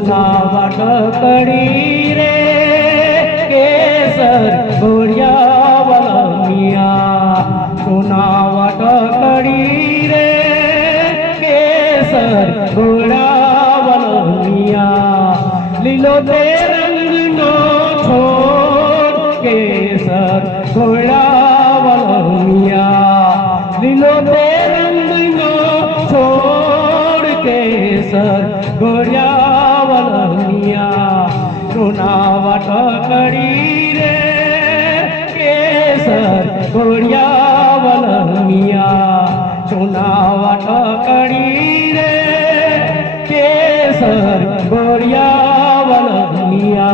सोना वाटकड़ी रे केसर घोड़िया वाला मिया सोना वाटकड़ी रे केसर घोड़ा वाला मिया लीलो ते रंग नो छोड़ केसर घोड़ा वाला मिया लीलो ते रंग नो छोड़ केसर घोड़िया वाला मिया सोना वाटकड़ी रे केसर घोड़िया वाला मिया सोना वाटकड़ी रे केसर घोड़िया वाला मिया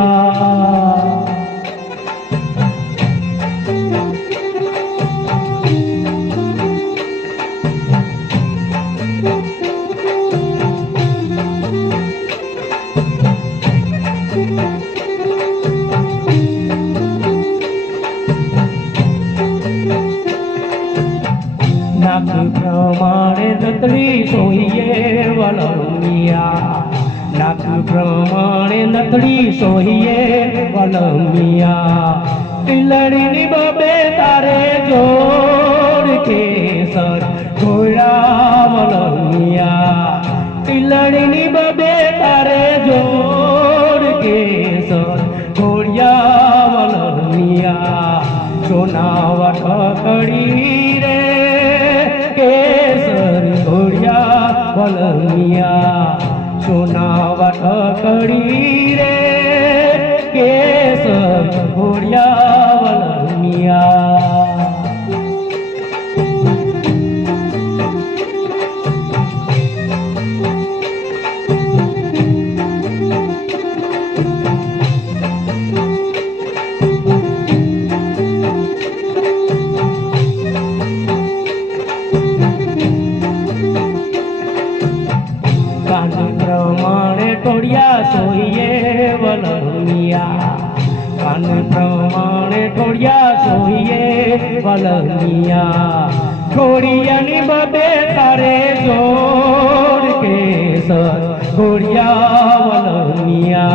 नाक प्रमाणे नतड़ी सोहिए वाला मिया नाक प्रमाणे नतड़ी सोहिए वाला मिया तिलड़ी निबे तारे जोड़ के सर घोड़ा वाला मिया तिलड़ी निबे तारे जोड़ के सर घोड़िया वाला मिया सोना वाटकड़ी रे केसर घोड़िया वाला मिया सोना वाटकड़ी रे केसर घोड़िया वाला मिया प्रमाणे टोड़िया सोहिए वाला मिया कान प्रमाणे टोड़िया सोहिए वाला मिया घोड़िया निबे तारे जोड़ के सर घोड़िया वाला मिया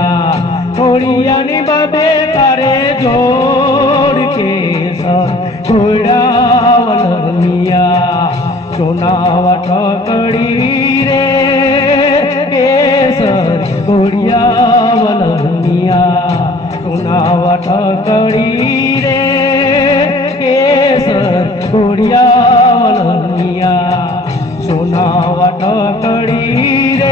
घोड़िया निबे तारे जोड़ के सर घोड़ा वाला मिया सोना वाटकड़ी रे केसर घोड़िया वाला मिया सोना वाटकड़ी रे केसर घोड़िया वाला मिया सोना वाटकड़ी रे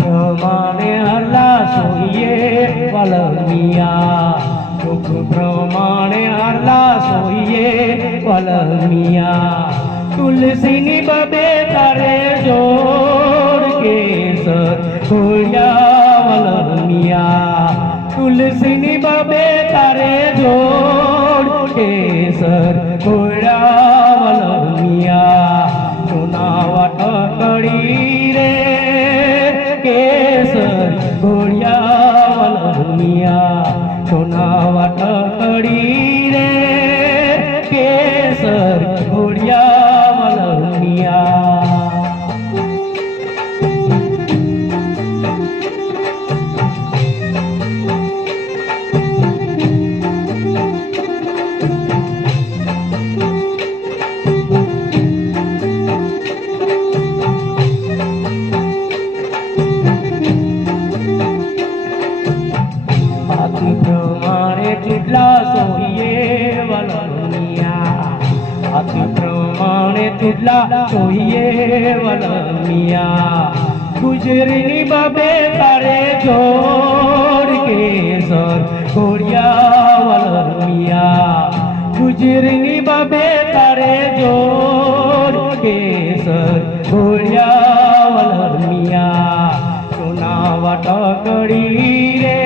प्रमाणे हल्ला सोहिए वाला मिया दुख प्रमाणे हल्ला सोहिए वाला मिया तुलसी निबे तारे जोड़ के सर घोड़िया वाला मिया तुलसी निबे तारे जोड़ के सर घोड़ा वाला मिया सोना वाटकड़ी रे केसर घोड़िया वाला मिया सोना वाटकड़ी रे केसर घोड़िया वाला मिया प्रमाणे चुडला सोहिए वाला मिया अति प्रमाणे चुडला सोहिए वाला मिया गुजरी निबे तारे जोड़ के सर घोड़िया वाला मिया गुजरी निबे तारे जोड़ के सर घोड़िया वाला मिया सोना वाटकड़ी रे